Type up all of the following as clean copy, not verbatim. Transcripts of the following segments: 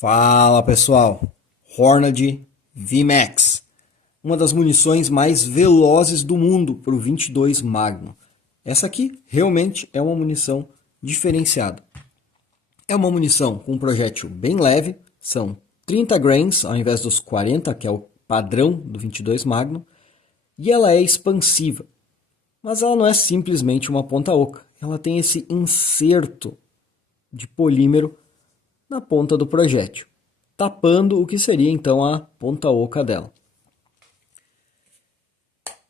Fala pessoal, Hornady VMAX, uma das munições mais velozes do mundo para o 22 Magnum. Essa aqui realmente é uma munição diferenciada. É uma munição com um projétil bem leve, são 30 grains ao invés dos 40, que é o padrão do 22 Magnum, e ela é expansiva. Mas ela não é simplesmente uma ponta oca, ela tem esse inserto de polímero na ponta do projétil, tapando o que seria então a ponta oca dela.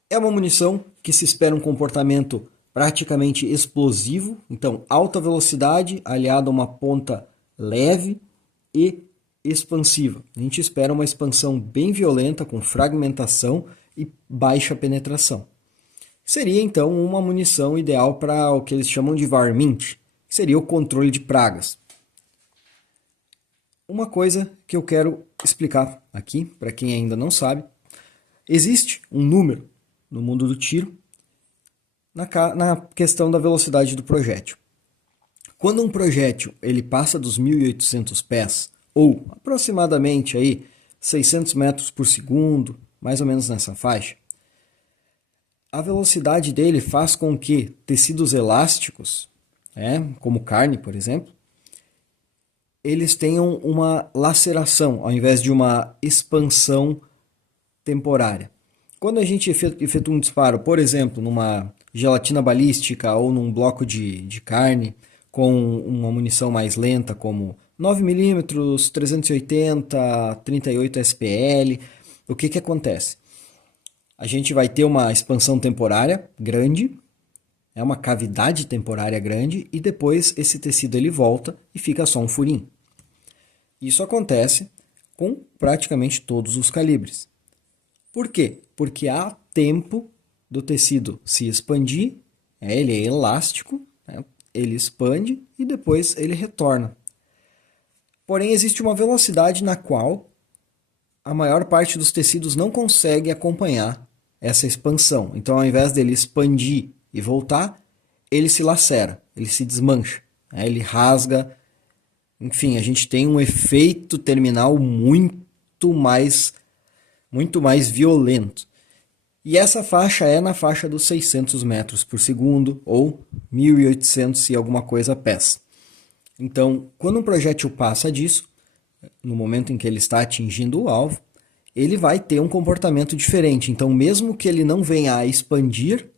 É uma munição que se espera um comportamento praticamente explosivo, então alta velocidade aliada a uma ponta leve e expansiva. A gente espera uma expansão bem violenta, com fragmentação e baixa penetração. Seria então uma munição ideal para o que eles chamam de varmint, que seria o controle de pragas. Uma coisa que eu quero explicar aqui, para quem ainda não sabe, existe um número no mundo do tiro na questão da velocidade do projétil. Quando um projétil ele passa dos 1.800 pés, ou aproximadamente aí 600 metros por segundo, mais ou menos nessa faixa, a velocidade dele faz com que tecidos elásticos, como carne, por exemplo, eles tenham uma laceração ao invés de uma expansão temporária. Quando a gente efetua um disparo, por exemplo, numa gelatina balística ou num bloco de carne com uma munição mais lenta, como 9mm, 380, 38 SPL, o que acontece? A gente vai ter uma expansão temporária grande, uma cavidade temporária grande, e depois esse tecido ele volta e fica só um furinho. Isso acontece com praticamente todos os calibres. Por quê? Porque há tempo do tecido se expandir, ele é elástico, ele expande e depois ele retorna. Porém, existe uma velocidade na qual a maior parte dos tecidos não consegue acompanhar essa expansão. Então, ao invés dele expandir e voltar, ele se lacera, ele se desmancha, ele rasga. Enfim, a gente tem um efeito terminal muito mais violento. E essa faixa é na faixa dos 600 metros por segundo ou 1.800 e alguma coisa pés. Então, quando um projétil passa disso, no momento em que ele está atingindo o alvo, ele vai ter um comportamento diferente. Então, mesmo que ele não venha a expandir,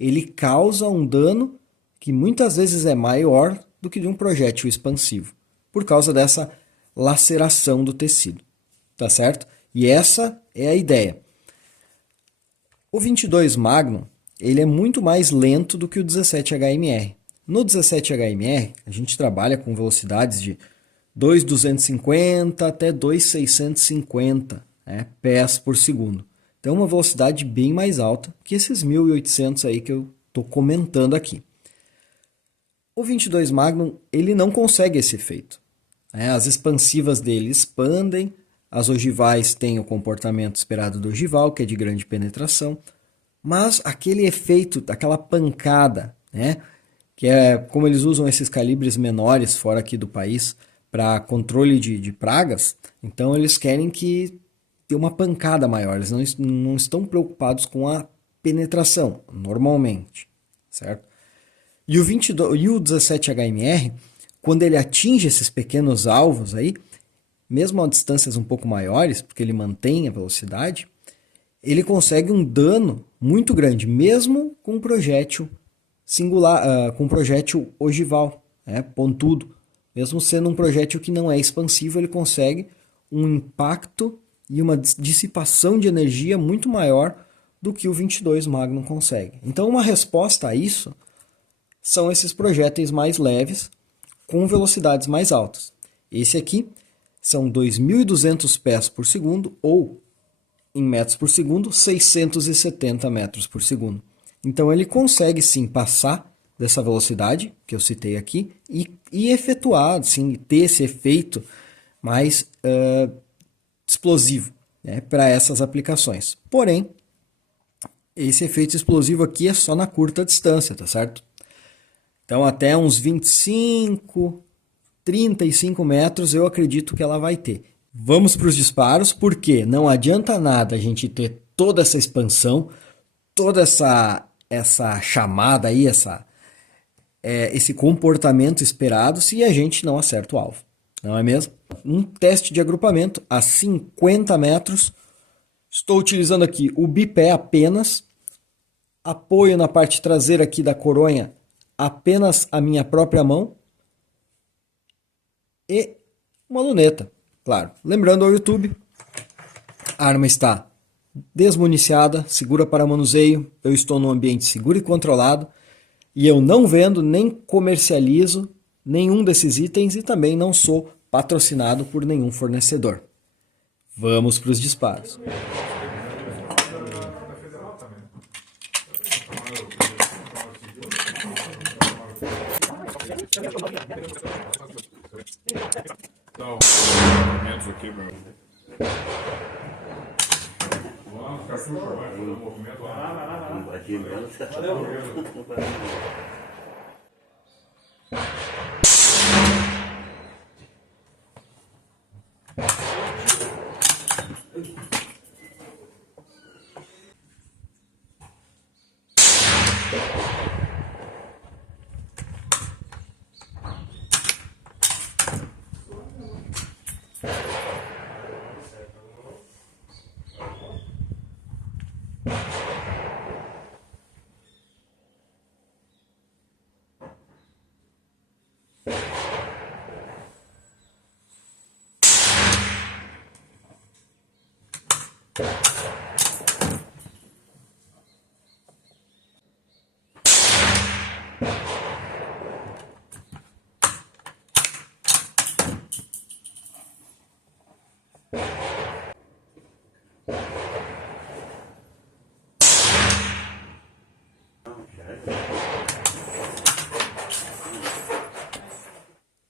ele causa um dano que muitas vezes é maior do que de um projétil expansivo, por causa dessa laceração do tecido, tá certo? E essa é a ideia. O 22 Magnum, ele é muito mais lento do que o 17 HMR. No 17 HMR, a gente trabalha com velocidades de 2.250 até 2.650 pés por segundo. Então, uma velocidade bem mais alta que esses 1.800 aí que eu estou comentando aqui. O 22 Magnum, ele não consegue esse efeito. As expansivas dele expandem, as ogivais têm o comportamento esperado do ogival, que é de grande penetração, mas aquele efeito, aquela pancada, que é como eles usam esses calibres menores fora aqui do país para controle de pragas, então eles querem que tenha uma pancada maior, eles não estão preocupados com a penetração, normalmente, certo? E o 17 HMR, quando ele atinge esses pequenos alvos aí, mesmo a distâncias um pouco maiores, porque ele mantém a velocidade, ele consegue um dano muito grande, mesmo com um projétil singular, com um projétil ogival, pontudo. Mesmo sendo um projétil que não é expansivo, ele consegue um impacto e uma dissipação de energia muito maior do que o 22 Magnum consegue. Então, uma resposta a isso são esses projéteis mais leves com velocidades mais altas. Esse aqui são 2.200 pés por segundo ou, em metros por segundo, 670 metros por segundo. Então ele consegue sim passar dessa velocidade que eu citei aqui e efetuar, sim, ter esse efeito mais explosivo para essas aplicações. Porém, esse efeito explosivo aqui é só na curta distância, tá certo? Então até uns 25 35 metros eu acredito que ela vai ter. Vamos para os disparos, porque não adianta nada a gente ter toda essa expansão, toda essa chamada aí, esse comportamento esperado se a gente não acerta o alvo, não é mesmo? Um teste de agrupamento a 50 metros, estou utilizando aqui o bipé apenas, apoio na parte traseira aqui da coronha apenas a minha própria mão e uma luneta, claro. Lembrando ao YouTube, a arma está desmuniciada, segura para manuseio, eu estou num ambiente seguro e controlado e eu não vendo nem comercializo nenhum desses itens e também não sou patrocinado por nenhum fornecedor. Vamos para os disparos. Então, menos aqui, meu. Aqui mesmo.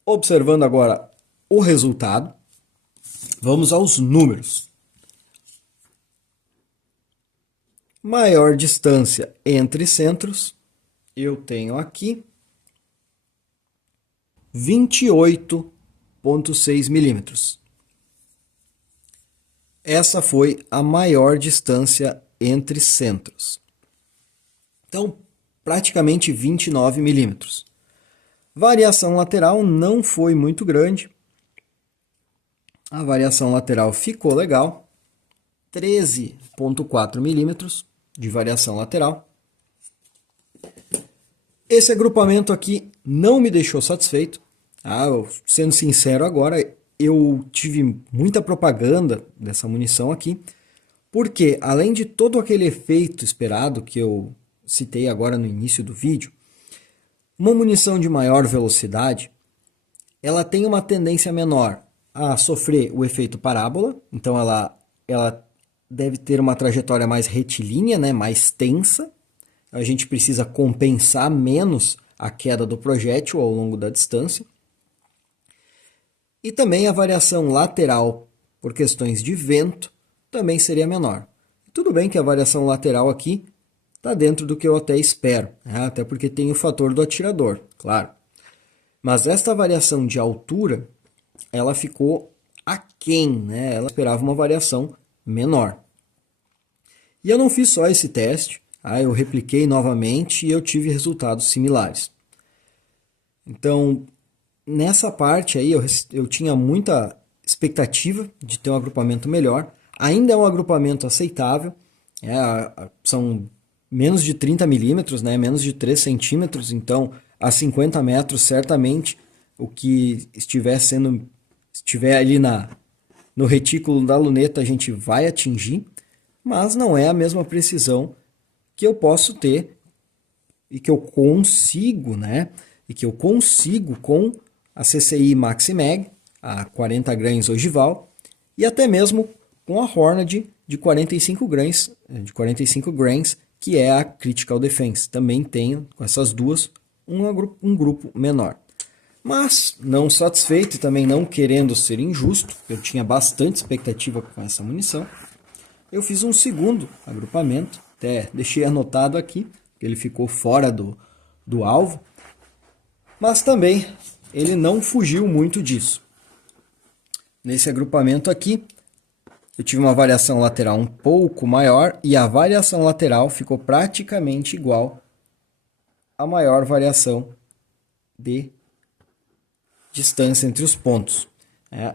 Observando agora o resultado, vamos aos números. Maior distância entre centros, eu tenho aqui 28,6 milímetros. Essa foi a maior distância entre centros. Então, praticamente 29 milímetros. Variação lateral não foi muito grande. A variação lateral ficou legal. 13,4 milímetros de variação lateral. Esse agrupamento aqui não me deixou satisfeito. Sendo sincero agora, eu tive muita propaganda dessa munição aqui, porque além de todo aquele efeito esperado que eu citei agora no início do vídeo, uma munição de maior velocidade, ela tem uma tendência menor a sofrer o efeito parábola, então ela deve ter uma trajetória mais retilínea, né, mais tensa. A gente precisa compensar menos a queda do projétil ao longo da distância. E também a variação lateral por questões de vento também seria menor. Tudo bem que a variação lateral aqui está dentro do que eu até espero, né? Até porque tem o fator do atirador, claro. Mas esta variação de altura, ela ficou aquém, né? Ela esperava uma variação menor. E eu não fiz só esse teste, eu repliquei novamente e eu tive resultados similares. Então, nessa parte aí eu tinha muita expectativa de ter um agrupamento melhor. Ainda é um agrupamento aceitável, são menos de 30 milímetros, né? Menos de 3 centímetros, então a 50 metros certamente o que estiver ali no retículo da luneta a gente vai atingir, mas não é a mesma precisão que eu posso ter e que eu consigo, né? E que eu consigo com a CCI Maximag, a 40 grains ogival, e até mesmo com a Hornady de 45 grains, que é a Critical Defense. Também tenho, com essas duas, um grupo menor. Mas, não satisfeito e também não querendo ser injusto, eu tinha bastante expectativa com essa munição, eu fiz um segundo agrupamento, até deixei anotado aqui, que ele ficou fora do alvo, mas também ele não fugiu muito disso. Nesse agrupamento aqui, eu tive uma variação lateral um pouco maior e a variação lateral ficou praticamente igual à maior variação de distância entre os pontos.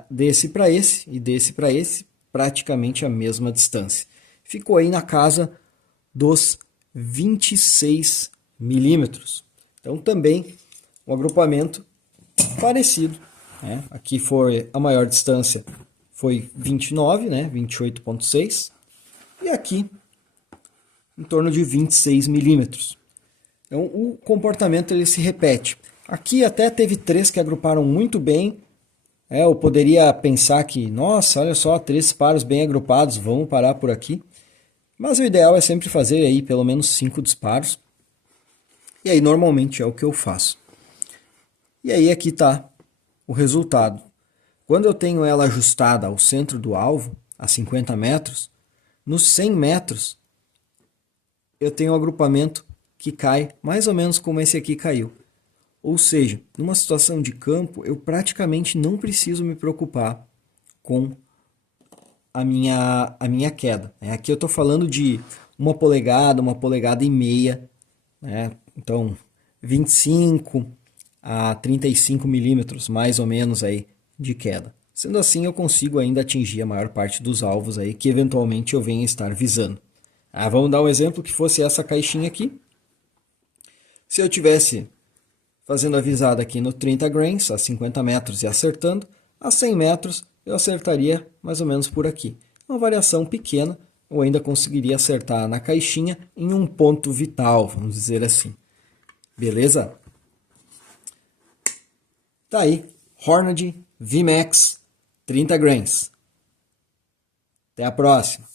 Desse para esse e desse para esse, praticamente a mesma distância. Ficou aí na casa dos 26 milímetros. Então também um agrupamento parecido. Aqui foi a maior distância, foi 29, 28,6. E aqui em torno de 26 milímetros. Então o comportamento ele se repete. Aqui até teve 3 que agruparam muito bem. Eu poderia pensar que, nossa, olha só, 3 disparos bem agrupados, vamos parar por aqui. Mas o ideal é sempre fazer aí pelo menos 5 disparos. E aí normalmente é o que eu faço. E aí aqui está o resultado. Quando eu tenho ela ajustada ao centro do alvo, a 50 metros, nos 100 metros eu tenho um agrupamento que cai mais ou menos como esse aqui caiu. Ou seja, numa situação de campo, eu praticamente não preciso me preocupar com a minha queda. Aqui eu estou falando de 1 polegada e meia, então 25 a 35 milímetros, mais ou menos, aí, de queda. Sendo assim, eu consigo ainda atingir a maior parte dos alvos aí que eventualmente eu venha estar visando. Vamos dar um exemplo que fosse essa caixinha aqui. Se eu tivesse fazendo a visada aqui no 30 grains, a 50 metros e acertando, a 100 metros eu acertaria mais ou menos por aqui. Uma variação pequena, eu ainda conseguiria acertar na caixinha em um ponto vital, vamos dizer assim. Beleza? Tá aí, Hornady VMAX 30 grains. Até a próxima!